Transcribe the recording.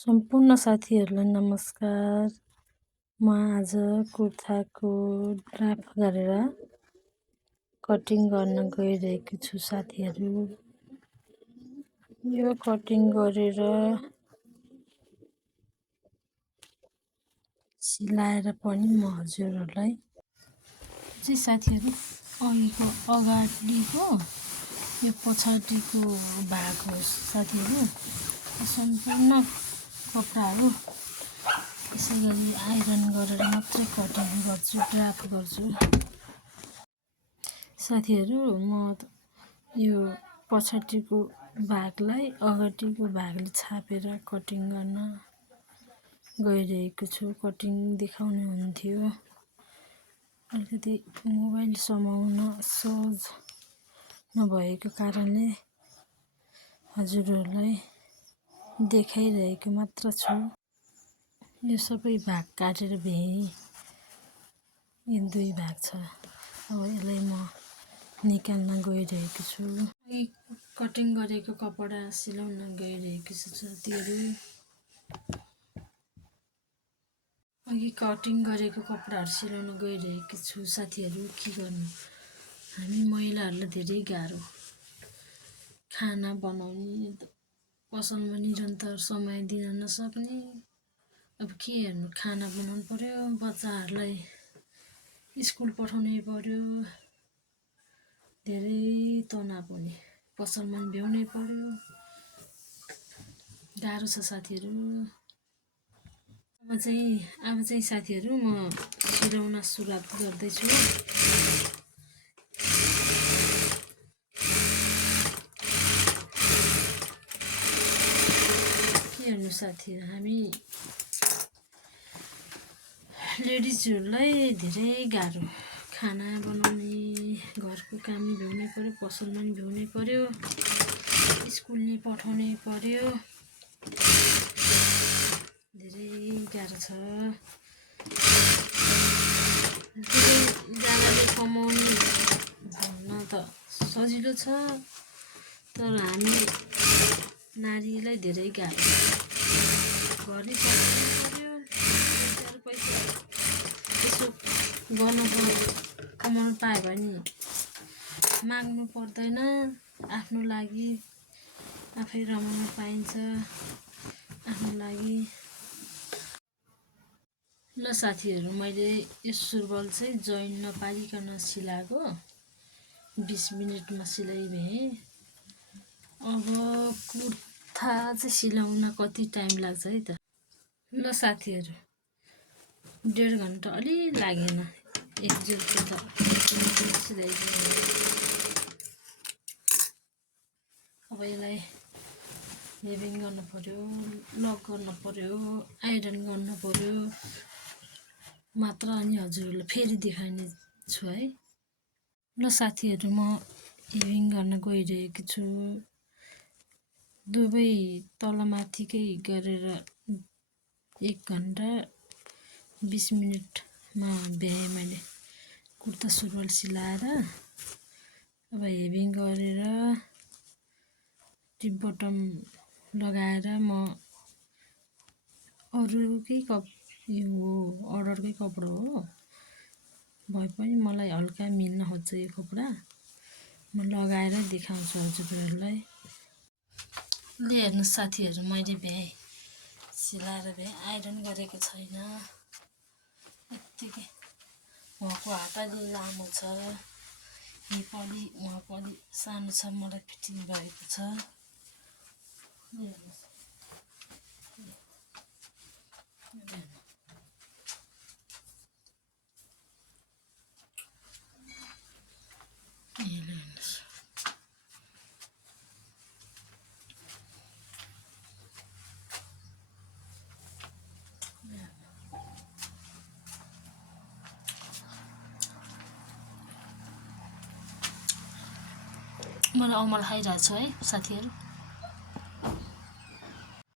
सम्पूर्ण साथीहरूलाई नमस्कार। म आज कुर्ताको ड्राफ्ट गरेर कटिङ गर्न गइरहेको छु साथीहरू। यो कटिङ गरेर सिलाएर पनि म हजुरहरूलाई चाहिँ साथीहरू अगाडिको यो पछाडिको भाग हो साथीहरू। सम्पूर्ण कपडाहरू यसै गरी आइरन गरेर मात्रै कटिङ गर्छु, ड्राफ्ट गर्छु साथीहरू। म यो पछाडिको भागलाई अगाडिको भागले छापेर कटिङ गर्न गइरहेको छु। कटिङ देखाउने हुन्थ्यो, अलिकति मोबाइल समाउन सहज नभएको कारणले हजुरहरूलाई देखाइरहेको मात्र छु। यो सबै भाग काटेर भ्याएँ, यो 2 भाग छ। अब यसलाई म निकाल्न गइरहेको छु। कटिङ गरेको कपडा सिलाउन गइरहेको छु साथीहरू। कटिङ गरेको कपडाहरू सिलाउन गइरहेको छु साथीहरू। के गर्नु, हामी महिलाहरूलाई धेरै गाह्रो। खाना बनाउने, पसलमा निरन्तर समय दिन नसक्ने। अब के हेर्नु, खाना बनाउनु पर्यो, बच्चाहरूलाई स्कुल पठाउनै पर्यो, धेरै तनाव हुने, पसलमा पनि भ्याउनै पर्यो, गाह्रो छ साथीहरू। अब चाहिँ साथीहरू म सिलाउन सुरुवात गर्दैछु। के हेर्नु साथीहरू, हामी लेडिजहरूलाई धेरै गाह्रो। खाना बनाउने, घरको काम भ्याउनै पर्यो, पसलमा पनि भ्याउनै पर्यो, स्कुल नि पठाउनै पर्यो, धेरै गाह्रो छ। धेरैजनाले कमाउने भन्न त सजिलो छ, तर हामी नारीलाई धेरै गाह्रो। घरले पठाउनु पर्यो, पैसा यसो गर्नु कमाउनु पायो भने माग्नु पर्दैन, आफ्नो लागि आफै रमाउनु पाइन्छ, आफ्नो लागि। ल साथीहरू, मैले यो सुरुवाल चाहिँ जोइन नपारिकन सिलाएको, 20 मिनटमा सिलाइ भएँ। अब कुर्ता चाहिँ सिलाउन कति टाइम लाग्छ है त। ल साथीहरू, 1.5 घन्टा अलि लागेन, एक जोडको त सिलाइदिएँ। अब यसलाई हेभिङ गर्नु पर्यो, लक गर्नु पर्यो, आइरन गर्नु पर्यो मात्र, अनि हजुरहरूलाई फेरि देखाउने छु है। ल साथीहरू, म हेभिङ गर्न गइरहेको छु। दुवै तलमाथिकै गरेर 1 घन्टा 20 मिनटमा भ्याएँ मैले कुर्ता सुरुवाल सिलाएर। अब हेभिङ गरेर टिप बटम लगाएर म अरूकै यो अर्डरकै कपडा हो भए पनि मलाई हल्का मिल्न खोज्छ यो कपडा, म लगाएर देखाउँछु हजुरहरूलाई। ले हेर्नु साथीहरू, मैले भ्याएँ, सिलाएर भ्याएँ, आइरन गरेको छैन। यत्तिकै उहाँको हात अलि लामो छ, हिप अलि उहाँको अलि सानो छ, मलाई फिटिङ भएको छ। मलाई अमल खाइरहेको छु है साथीहरू।